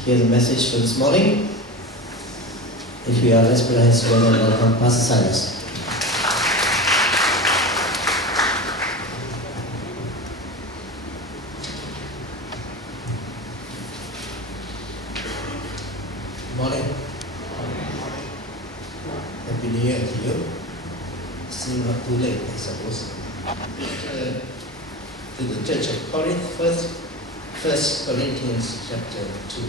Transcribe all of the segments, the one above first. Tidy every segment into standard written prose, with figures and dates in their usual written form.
hear the message for this morning. If we are, let's put our hands together and welcome Pastor Silas. Good morning. Happy New Year to you. Still not too late, I suppose. To the Church of Corinth, First Corinthians chapter 2.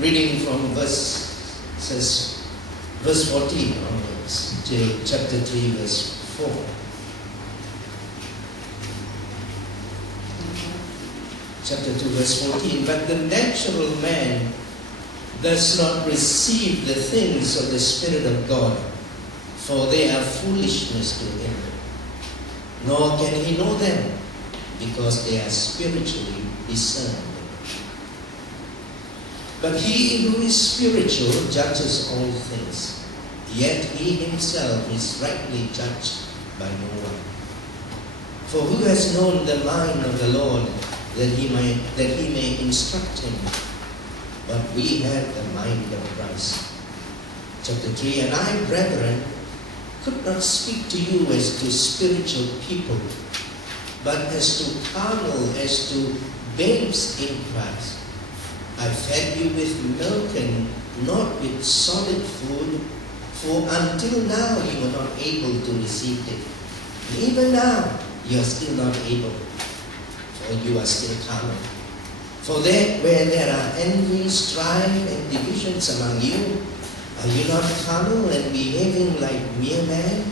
Reading from verse 14 onwards to chapter 3, verse 4. Chapter 2, verse 14. But the natural man does not receive the things of the Spirit of God, for they are foolishness to him. Nor can he know them, because they are spiritually discerned. But he who is spiritual judges all things, yet he himself is rightly judged by no one. For who has known the mind of the Lord, that he may instruct him? But we have the mind of Christ. Chapter 3. And I, brethren, could not speak to you as to spiritual people, but as to carnal, as to babes in Christ. I fed you with milk and not with solid food, for until now you were not able to receive it. And even now you are still not able, for you are still carnal. For where there are envy, strife, and divisions among you, are you not carnal and behaving like mere men?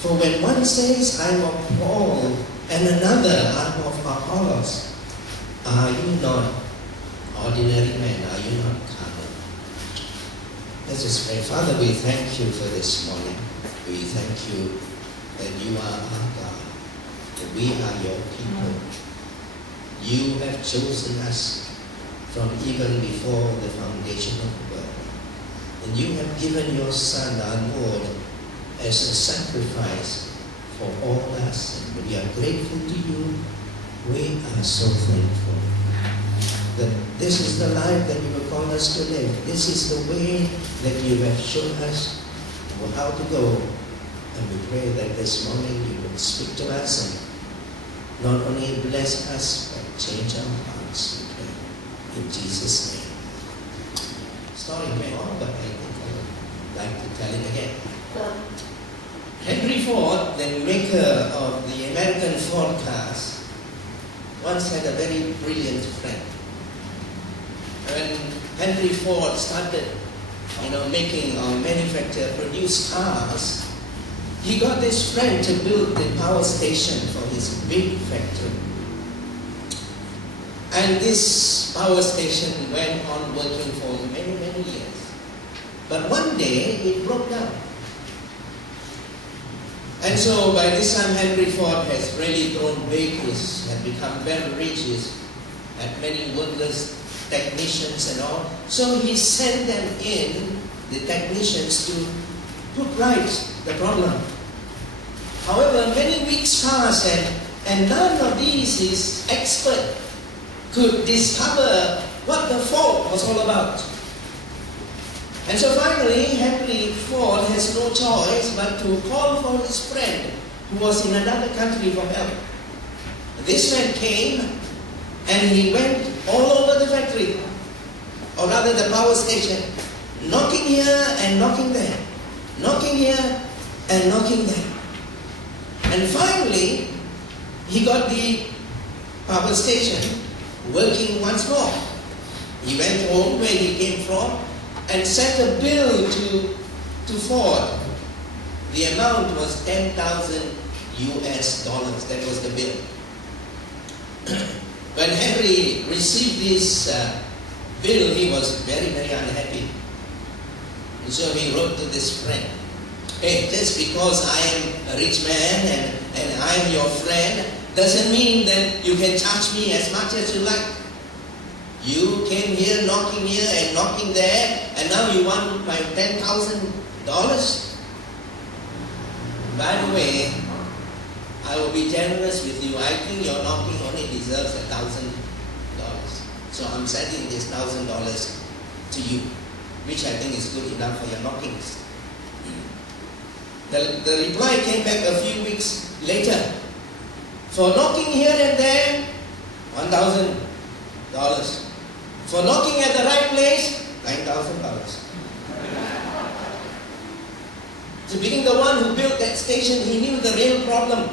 For when one says, I am of Paul, and another, I am of Apollos, are you not ordinary men? Are you not carnal? Let us pray. Father, we thank you for this morning. We thank you that you are our God, that we are your people. You have chosen us from even before the foundation of the world. And you have given your Son, our Lord, as a sacrifice for all us. And we are grateful to you. We are so thankful that this is the life that you have called us to live. This is the way that you have shown us how to go. And we pray that this morning you will speak to us and not only bless us, but change our hearts, we pray. In Jesus' name. Story may on, but I think I would like to tell it again. Henry Ford, the maker of the American Ford cars, once had a very brilliant friend. When Henry Ford started, making or produce cars, he got this friend to build the power station for his big factory. And this power station went on working for many, many years. But one day, it broke down. And so by this time, Henry Ford has really grown big, he had become very rich, he had many workers, technicians and all. So he sent them in, the technicians, to put right the problem. However, many weeks passed and none of these experts could discover what the fault was all about. And so finally, Henry Ford has no choice but to call for his friend who was in another country for help. This man came and he went all over the factory, or rather the power station, knocking here and knocking there, knocking here and knocking there. And finally, he got the power station working once more. He went home where he came from and sent a bill to Ford. The amount was $10,000 US. That was the bill. When Henry received this bill, he was very, very unhappy. And so he wrote to this friend, hey, just because I am a rich man and I am your friend, doesn't mean that you can charge me as much as you like. You came here, knocking here and knocking there, and now you want my $10,000? By the way, I will be generous with you. I think your knocking only deserves $1,000. So I'm sending this $1,000 to you, which I think is good enough for your knockings. The reply came back a few weeks later. For knocking here and there, $1,000. For knocking at the right place, $9,000. So being the one who built that station, he knew the real problem.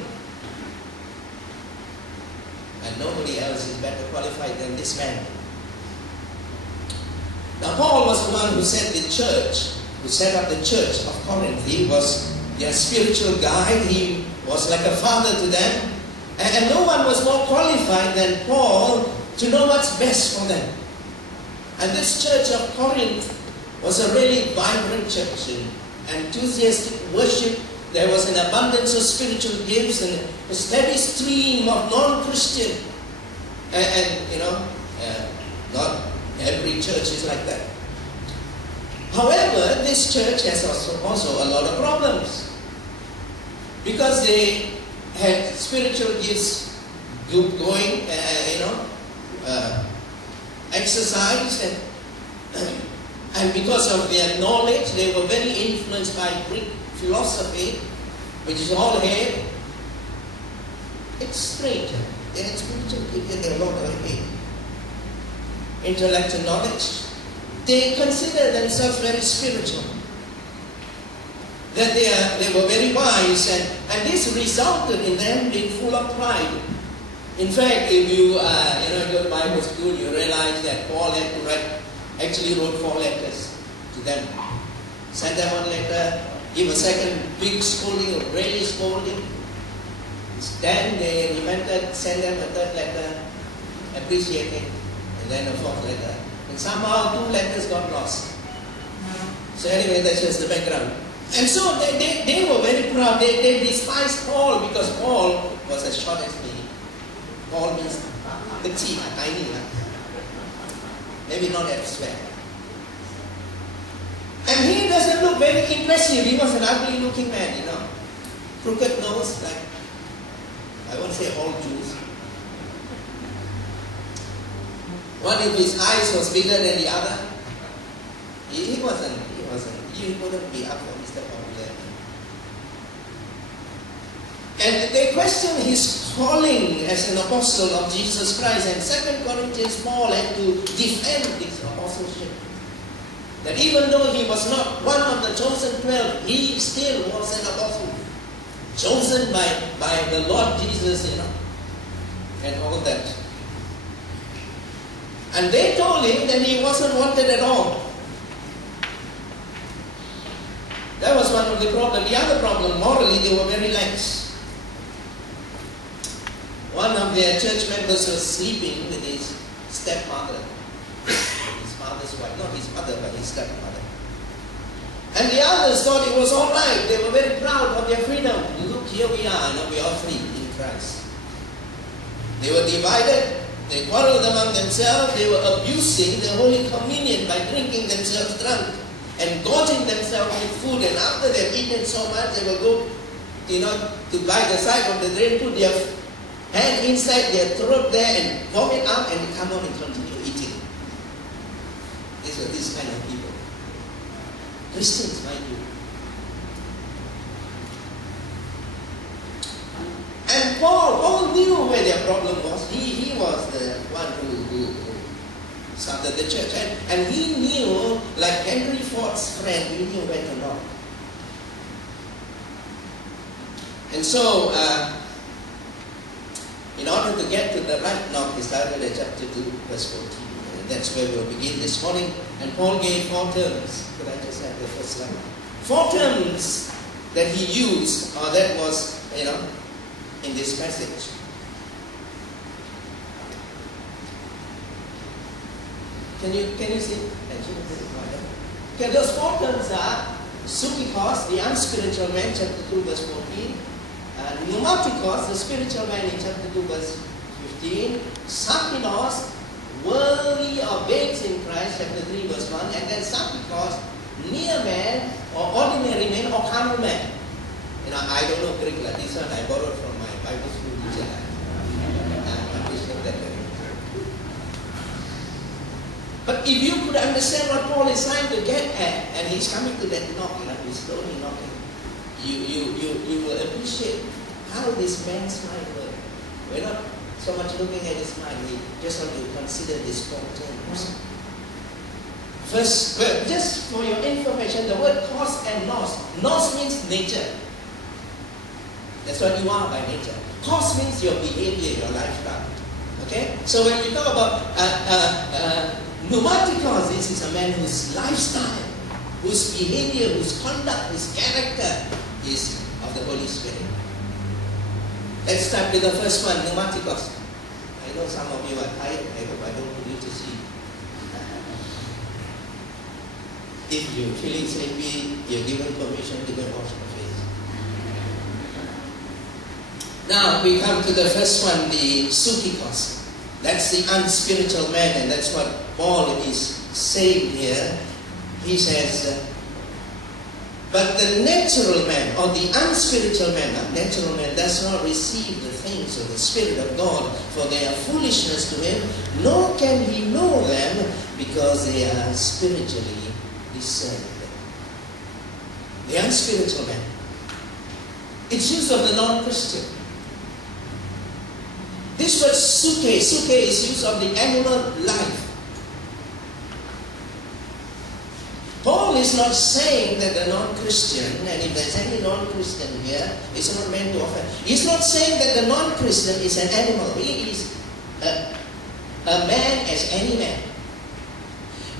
And nobody else is better qualified than this man. Now Paul was the one who set the church, who set up the church of Corinth. He was their spiritual guide. He was like a father to them. And no one was more qualified than Paul to know what's best for them. And this church of Corinth was a really vibrant church. Enthusiastic worship. There was an abundance of spiritual gifts and a steady stream of non-Christian. Not every church is like that. However, this church has also a lot of problems. Because they had spiritual gifts going, exercised, and because of their knowledge, they were very influenced by Greek philosophy, which is all here. It's straight. They had spiritual gifts and they were not very intellect and knowledge. They consider themselves very spiritual. That they were very wise, and this resulted in them being full of pride. In fact, if you go to Bible school, you realize that Paul had to actually wrote 4 letters to them. Send them one letter, give a second big scolding, really scolding. Then they repented, send them a 3rd letter, appreciating, and then a 4th letter. And somehow 2 letters got lost. So anyway, that's just the background. And so they were very proud. They despised Paul because Paul was as short as me. Paul means petite, tiny. Maybe not as well. And he doesn't look very impressive. He was an ugly looking man, Crooked nose, like, I won't say all Jews. One of his eyes was bigger than the other. He wouldn't be up for Mr. Popularity. And they questioned his calling as an apostle of Jesus Christ. And 2 Corinthians, Paul had to defend his apostleship. That even though he was not one of the chosen 12, he still was an apostle. Chosen by the Lord Jesus, and all that. And they told him that he wasn't wanted at all. That was one of the problems. The other problem, morally, they were very lax. One of their church members was sleeping with his stepmother. His father's wife. Not his mother, but his stepmother. And the others thought it was all right. They were very proud of their freedom. Look, here we are. We are free in Christ. They were divided. They quarreled among themselves. They were abusing the Holy Communion by drinking themselves drunk and gorging themselves with food. And after they've eaten so much, they will go, to by the side of the drain, put their hand inside their throat there and vomit out and come on and continue eating. These were this kind of people. Christians, mind you. And Paul knew where their problem was. He was the one who started the church. And he knew, like Henry Ford's friend, he knew where to knock. And so, in order to get to the right knock, he started at chapter 2, verse 14. And that's where we'll begin this morning. And Paul gave 4 terms. Could I just have the first slide? 4 terms that he used, or that was, in this passage. Can you see? Okay, those 4 terms are Sukikos, the unspiritual man, chapter 2, verse 14. Pneumatikos, the spiritual man, in chapter 2, verse 15. Sarkinos, worldly or babes in Christ, chapter 3, verse 1, and then sarkikos, near man or ordinary man or carnal man. You know, I don't know Greek, like this one I borrowed from my Bible school teacher. I'm appreciating that very much. But if you could understand what Paul is trying to get at, and he's coming to that knock, you know, he's slowly knocking, you will appreciate how this man's mind works. We're not so much looking at his mind, we just want to consider these four terms. First, well, just for your information, the word cos and nos. Nos means nature. That's what you are by nature. Cos means your behavior, your lifestyle. Okay? So when we talk about pneumatikos, this is a man whose lifestyle, whose behavior, whose conduct, whose character is of the Holy Spirit. Let's start with the first one, pneumatikos. I know some of you are tired. I hope I don't put you to sleep. If you're feeling sleepy, you're given permission to go and wash your face. Now we come to the first one, the psychikos. That's the unspiritual man, and that's what Paul is saying here. He says, but the natural man, or the unspiritual man, natural man does not receive the things of the Spirit of God, for they are foolishness to him, nor can he know them, because they are spiritually discerned. The unspiritual man. It's used of the non-Christian. This word suke is used of the animal life. Paul is not saying that the non-Christian, and if there's any non-Christian here, it's not meant to offend. He's not saying that the non-Christian is an animal. He is a man as any man.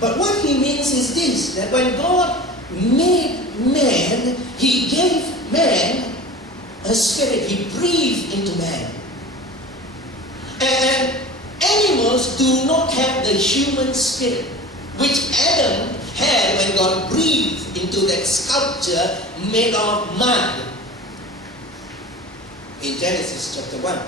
But what he means is this, that when God made man, he gave man a spirit. He breathed into man. And animals do not have the human spirit, which Adam had when God breathed into that sculpture made of mud in Genesis chapter 1.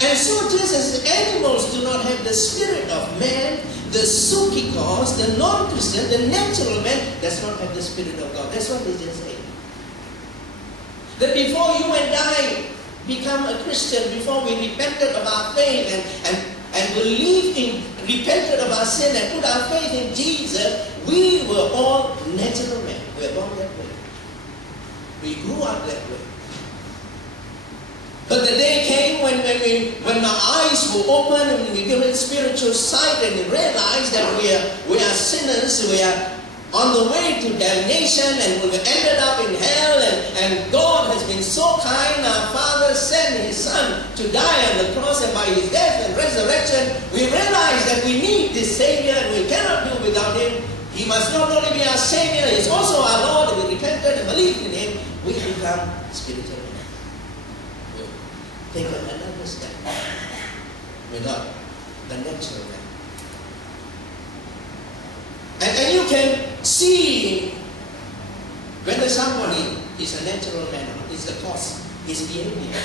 And so just as animals do not have the spirit of man, the psychikos, the non-Christian, the natural man, does not have the spirit of God. That's what they just say. That before you and I become a Christian, before we repented of our faith and believed in, repented of our sin and put our faith in Jesus, we were all natural men. We were born that way. We grew up that way. But the day came when our eyes were open and we given spiritual sight and we realized that we are sinners, we are on the way to damnation, and we ended up in hell, and God has been so kind. Our Father sent His Son to die on the cross, and by His death and resurrection, we realize that we need this Savior and we cannot do without Him. He must not only be our Savior, He is also our Lord, and we repented and believed in Him. We become spiritual men. We take another step. We're not the natural man. And you can see whether somebody is a natural man or not. It's the cause, his behavior.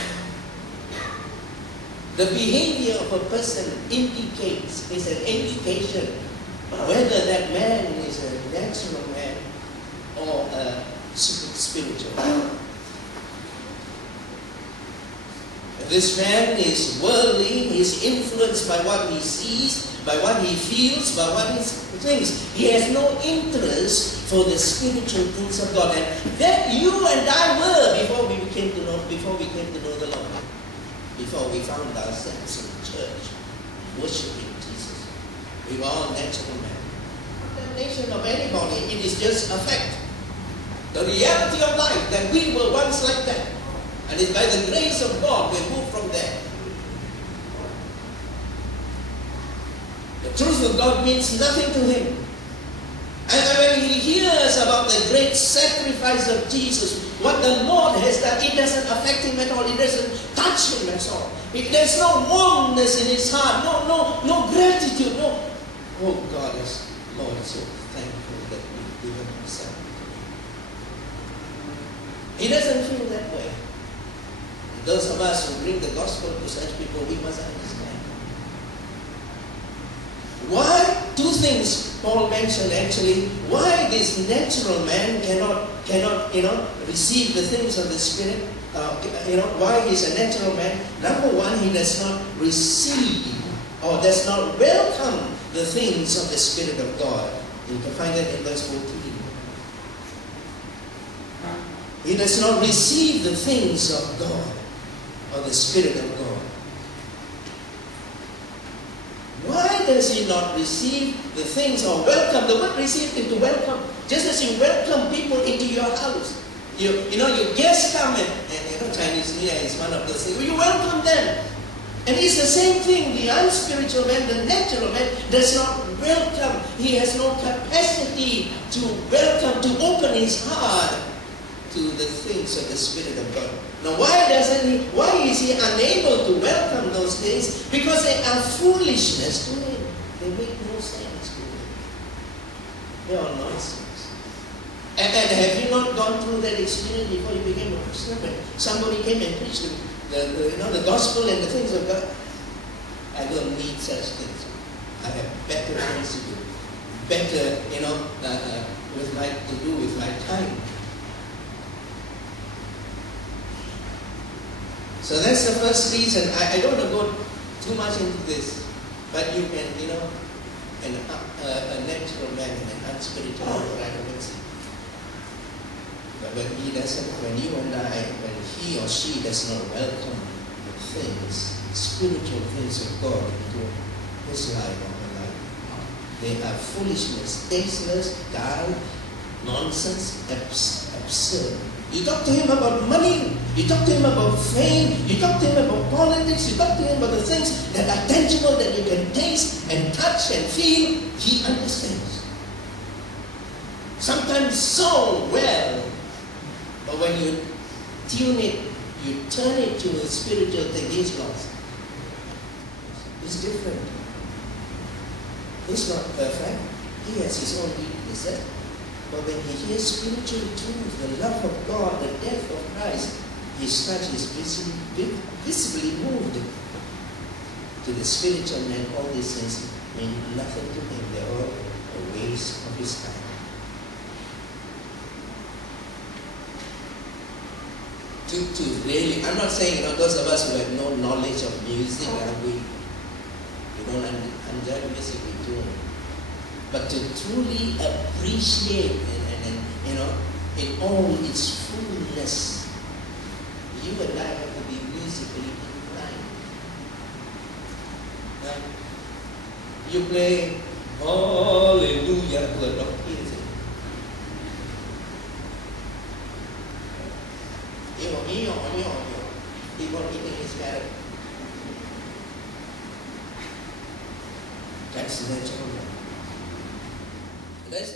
The behavior of a person is an indication whether that man is a natural man or a spiritual man. This man is worldly, he is influenced by what he sees, by what he feels, by what he thinks. He has no interest for the spiritual things of God. And that you and I were before we came to know the Lord. Before we found ourselves in church, worshiping Jesus. We were all natural men. Condemnation of anybody, it is just a fact. The reality of life, that we were once like that. And it's by the grace of God we move from there. The truth of God means nothing to him. And when he hears about the great sacrifice of Jesus, what the Lord has done, it doesn't affect him at all. It doesn't touch him at all. There's no warmness in his heart, no gratitude, no. Oh God, Lord is so thankful that we've given himself. He doesn't feel that way. Those of us who bring the gospel to such people, we must understand. Why? Two things Paul mentioned actually. Why this natural man cannot receive the things of the Spirit. Why he's a natural man. Number one, he does not receive or does not welcome the things of the Spirit of God. You can find that in verse 14. He does not receive the things of God or the Spirit of God. Why does he not receive the things or welcome? The word receive is to welcome. Just as you welcome people into your house. Your guests come and Chinese New Year is one of those things. You welcome them. And it's the same thing. The unspiritual man, the natural man, does not welcome. He has no capacity to welcome, to open his heart to the things of the Spirit of God. Now why is he unable to welcome those things? Because they are foolishness to him. They make no sense to him. They are nonsense. And have you not gone through that experience before you became a Christian? When somebody came and preached the gospel and the things of God. I don't need such things. I have better things to do. Better, to do with my time. So that's the first reason. I don't want to go too much into this, but you can, a natural man and an unspiritual man, but when you and I, when he or she does not welcome the things, spiritual things of God into his life or her life, they are foolishness, tasteless, dull, nonsense, absurd. You talk to him about money, you talk to him about fame, you talk to him about politics, you talk to him about the things that are tangible, that you can taste and touch and feel, he understands. Sometimes so well, but when you tune it, you turn it to a spiritual thing, he's lost. He's different. He's not perfect. He has his own weaknesses. But when he hears spiritual truth, the love of God, the death of Christ, his heart is visibly moved. To the spiritual man, all these things mean nothing to him. They're all a waste of his time. To really, I'm not saying, those of us who have no knowledge of music, we don't enjoy music, we do. But to truly appreciate and in all its fullness, you and I have to be musically inclined. Now, you play Hallelujah to a dog music. People eating his carrot. That's natural. That's